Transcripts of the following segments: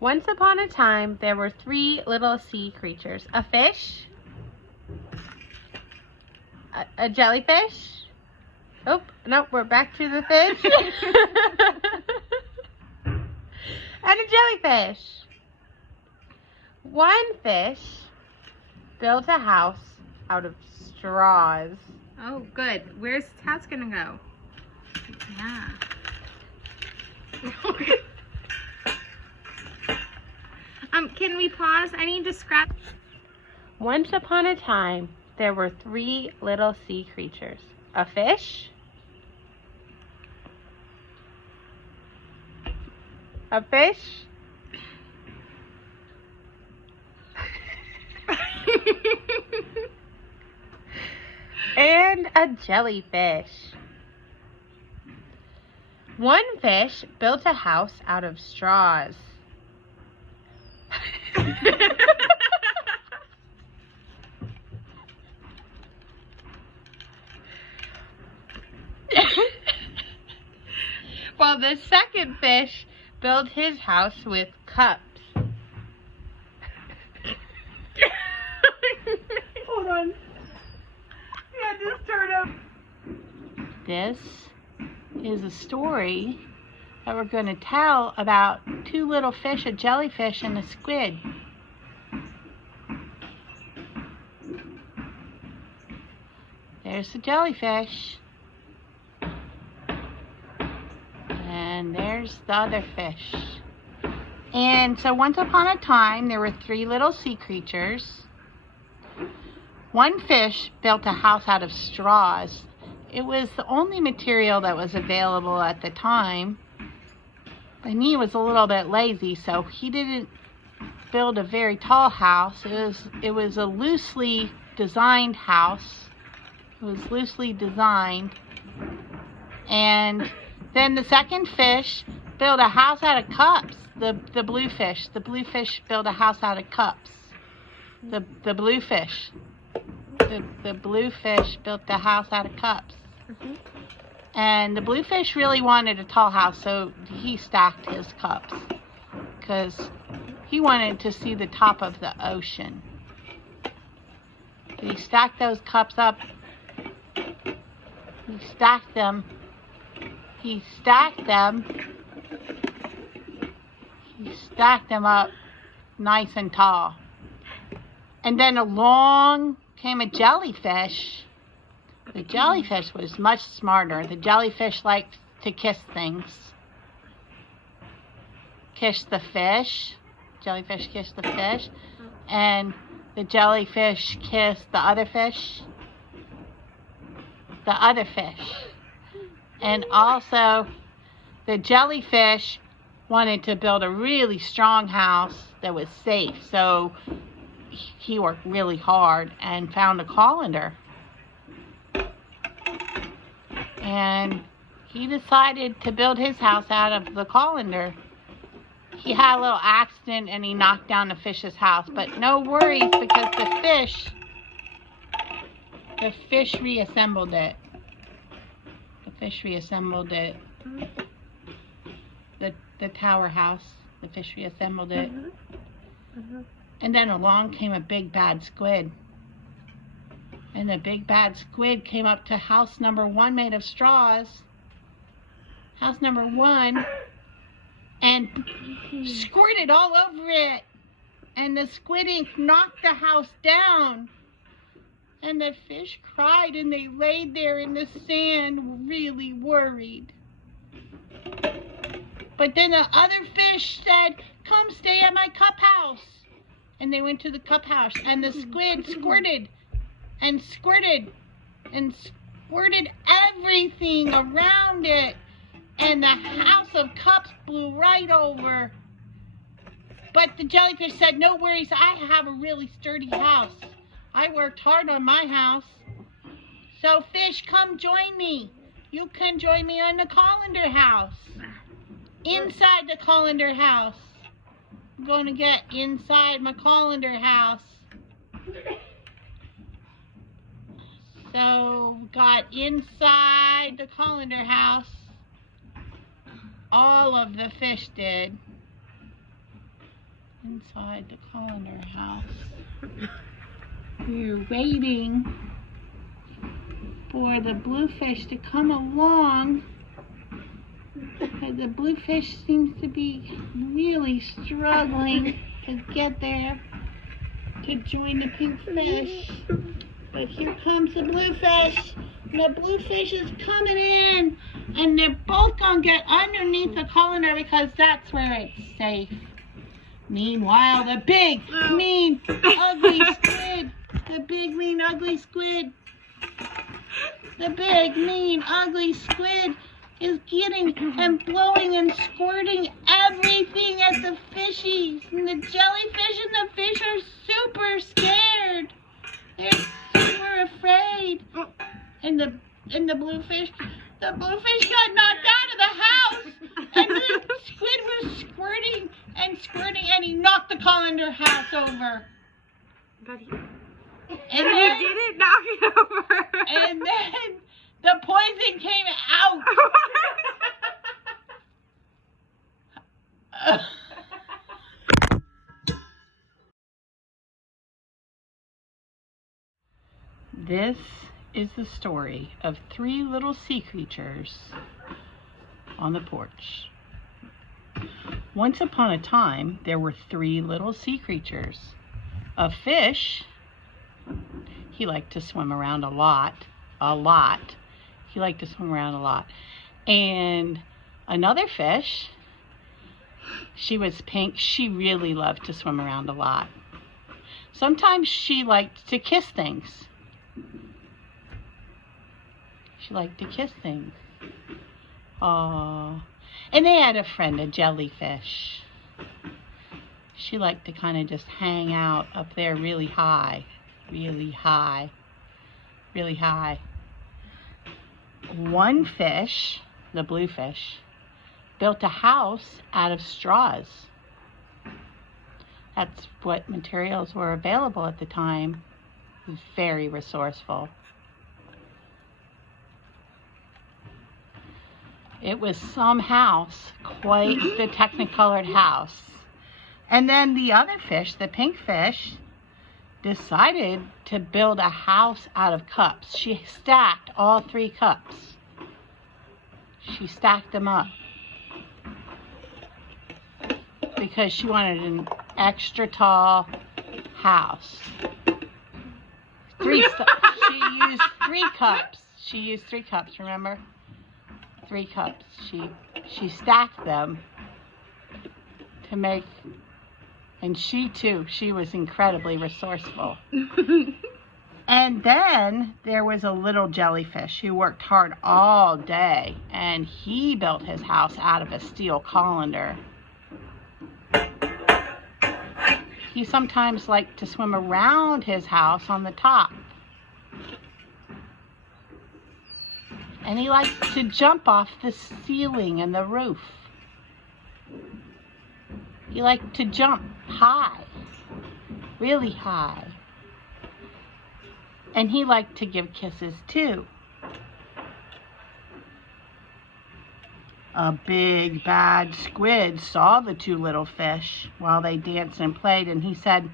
Once upon a time, there were three little sea creatures. A fish, a jellyfish. Oh, no, we're back to the fish. And a jellyfish. One fish built a house out of straws. Oh, good. Where's the house gonna go? Yeah. Can we pause? I need to scratch. Once upon a time, there were three little sea creatures. A fish, a fish, and a jellyfish. One fish built a house out of straws. While the second fish built his house with cups. Hold on. Yeah, just turn up. This is a story that we're going to tell about two little fish, a jellyfish and a squid. There's the jellyfish. And there's the other fish. And so once upon a time, there were three little sea creatures. One fish built a house out of straws. It was the only material that was available at the time. And he was a little bit lazy, so he didn't build a very tall house. It was a loosely designed house. It was loosely designed. And then the second fish built a house out of cups. The bluefish. The bluefish built a house out of cups. The bluefish. The bluefish built the house out of cups. Mm-hmm. And the bluefish really wanted a tall house, so he stacked his cups because he wanted to see the top of the ocean. He stacked those cups up. He stacked them. He stacked them up nice and tall. And then along came a jellyfish. The jellyfish was much smarter. The jellyfish liked to kiss things. Kiss the fish. Jellyfish kissed the fish. And the jellyfish kissed the other fish. The other fish. And also, the jellyfish wanted to build a really strong house that was safe. So he worked really hard and found a colander. And he decided to build his house out of the colander. He had a little accident and he knocked down the fish's house. But no worries, because the fish reassembled it. The fish reassembled it. The tower house. The fish reassembled it. And then along came a big bad squid. And the big bad squid came up to house number one made of straws. House number one. And squirted all over it. And the squid ink knocked the house down. And the fish cried and they laid there in the sand really worried. But then the other fish said, "Come stay at my cup house." And they went to the cup house, and the squid squirted and squirted and squirted everything around it. And the house of cups blew right over. But the jellyfish said, "No worries, I have a really sturdy house. I worked hard on my house. So fish, come join me. You can join me on the colander house. Inside the colander house. I'm going to get inside my colander house." So got inside the colander house. All of the fish did. inside the colander house. We're waiting for the bluefish to come along. The bluefish seems to be really struggling to get there to join the pink fish. But here comes the bluefish. The bluefish is coming in. And they're both going to get underneath the colander because that's where it's safe. Meanwhile, the big, mean, ugly squid. The big, mean, ugly squid. The big, mean, ugly squid is getting and blowing and squirting everything at the fishies. And the jellyfish and the fish are super scared. They're super afraid. And the bluefish got knocked out of the house. And the squid was squirting and squirting, and he knocked the colander house over. But he And then, didn't knock it over. and then the poison came out. This is the story of three little sea creatures on the porch. Once upon a time, there were three little sea creatures. A fish, he liked to swim around a lot. He liked to swim around a lot. And another fish, she was pink. She really loved to swim around a lot. Sometimes she liked to kiss things. She liked to kiss things. Aww. And they had a friend, a jellyfish. She liked to kind of just hang out up there really high. Really high. Really high. One fish, the bluefish, built a house out of straws. That's what materials were available at the time. He was very resourceful. It was some house, quite the technicolored house. And then the other fish, the pink fish, decided to build a house out of cups. She stacked all three cups. She stacked them up because she wanted an extra tall house. She used 3 cups. She used 3 cups, remember? 3 cups. She stacked them to make, and she was incredibly resourceful. And then there was a little jellyfish who worked hard all day, and he built his house out of a steel colander. He sometimes liked to swim around his house on the top. And he liked to jump off the ceiling and the roof. He liked to jump high, really high. And he liked to give kisses too. A big bad squid saw the 2 little fish while they danced and played, and he said,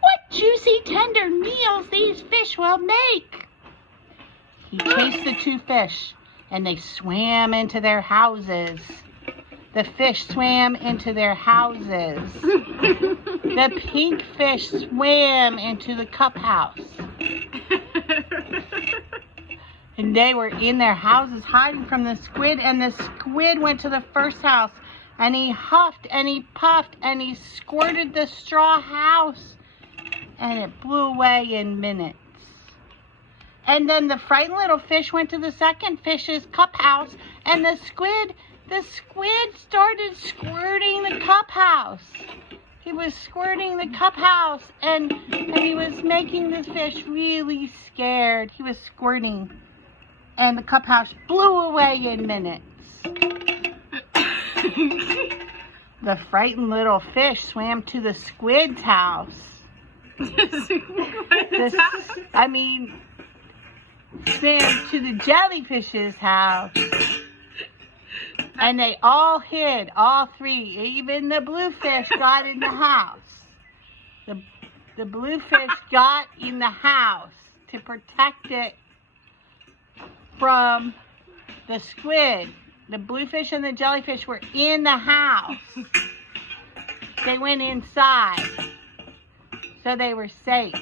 "What juicy tender meals these fish will make!" He chased the 2 fish, and they swam into their houses. The fish swam into their houses. The pink fish swam into the cup house. And they were in their houses hiding from the squid, and the squid went to the first house, and he huffed and he puffed and he squirted the straw house, and it blew away in minutes. And then the frightened little fish went to the second fish's cup house, and the squid started squirting the cup house. He was squirting the cup house, and he was making the fish really scared. He was squirting, and the cup house blew away in minutes. The frightened little fish swam to the squid's house. Swam to the jellyfish's house. And they all hid, all three. Even the bluefish got in the house. The bluefish got in the house to protect it from the squid. The bluefish and the jellyfish were in the house. They went inside. So they were safe.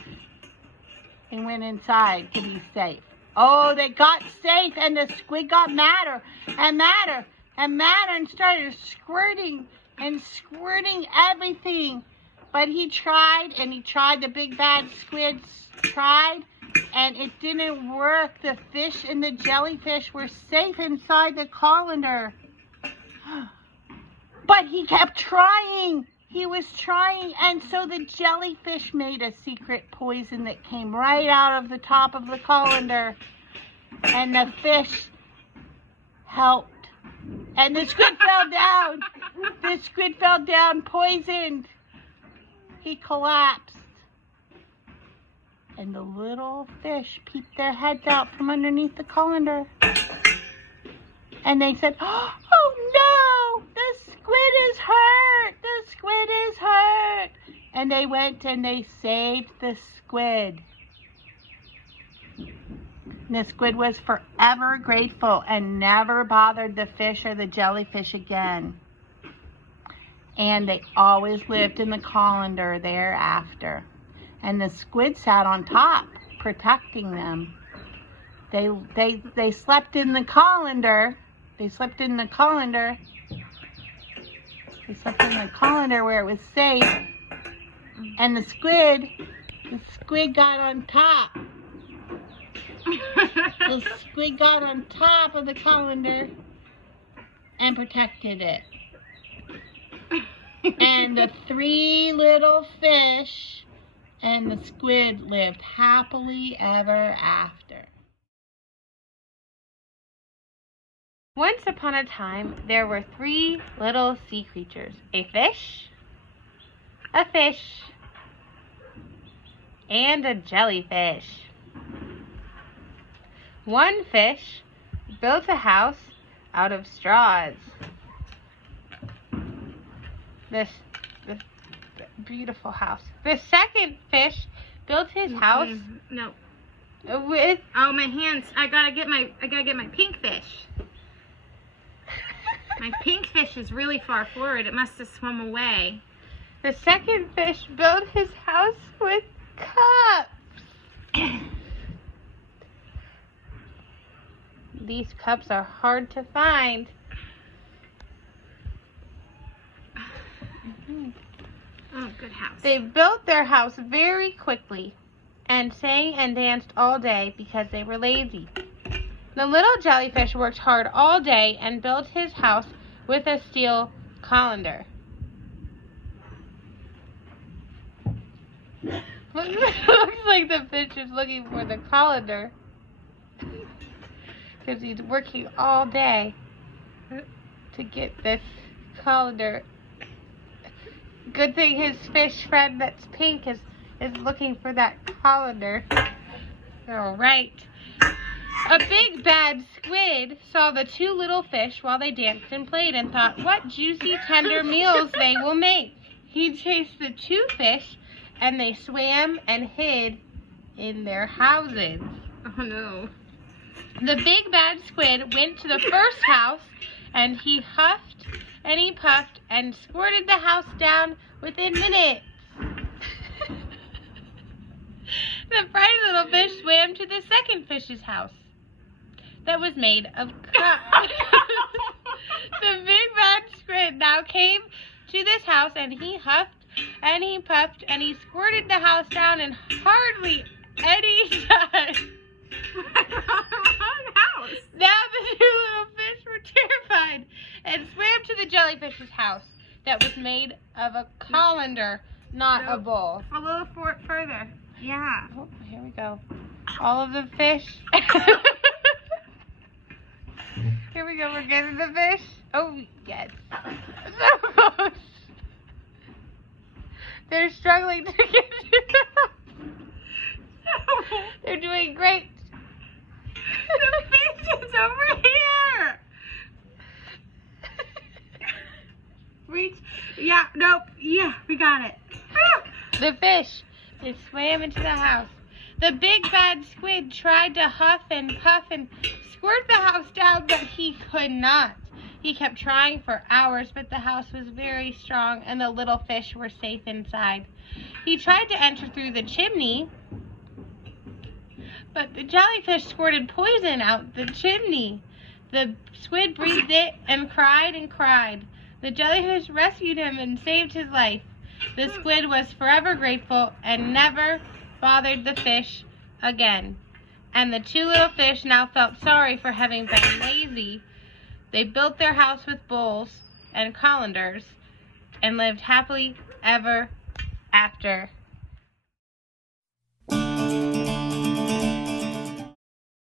They went inside to be safe. Oh, they got safe, and the squid got madder and madder and madder and started squirting and squirting everything. But he tried, and he tried. The big bad squid tried, and it didn't work. The fish and the jellyfish were safe inside the colander. But he kept trying. He was trying, and so the jellyfish made a secret poison that came right out of the top of the colander. And the fish helped. And the squid fell down. The squid fell down poisoned. He collapsed. And the little fish peeked their heads out from underneath the colander. And they said, "Oh no, the squid is hurt. The squid is hurt." And they went and they saved the squid. And the squid was forever grateful and never bothered the fish or the jellyfish again. And they always lived in the colander thereafter. And the squid sat on top, protecting them. They slept in the colander. They slept in the colander. They slept in the colander where it was safe. And the squid got on top. The squid got on top of the colander and protected it. And the three little fish and the squid lived happily ever after. Once upon a time, there were 3 little sea creatures. A fish, and a jellyfish. One fish built a house out of straws. This beautiful house. The second fish built his house No. with Oh, my hands. I gotta get my pink fish. My pink fish is really far forward. It must have swum away. the second fish built his house with cups. These cups are hard to find. Oh, good house. They built their house very quickly and sang and danced all day because they were lazy. The little jellyfish worked hard all day and built his house with a steel colander. Looks like the fish is looking for the colander because he's working all day to get this colander. Good thing his fish friend that's pink is looking for that colander. All right. A big bad squid saw the 2 little fish while they danced and played and thought, what juicy tender meals they will make. He chased the 2 fish and they swam and hid in their houses. Oh, no. The big bad squid went to the first house and he huffed and he puffed and squirted the house down within minutes. The bright little fish swam to the second fish's house that was made of cups. The big bad squid now came to this house and he huffed and he puffed and he squirted the house down in hardly any time. House. Now the 2 little fish were terrified and swam to the jellyfish's house that was made of a colander, not a bowl. A little further. Yeah. Oh, here we go. All of the fish. Here we go. We're getting the fish. Oh, yes. So close. They're struggling to get to They're doing great. The fish is over here. We got it. The fish. It swam into the house. The big bad squid tried to huff and puff and squirt the house down, but he could not. He kept trying for hours, but the house was very strong and the little fish were safe inside. He tried to enter through the chimney, but the jellyfish squirted poison out the chimney. The squid breathed it and cried and cried. The jellyfish rescued him and saved his life. The squid was forever grateful and never bothered the fish again. And the two little fish now felt sorry for having been lazy. They built their house with bowls and colanders and lived happily ever after.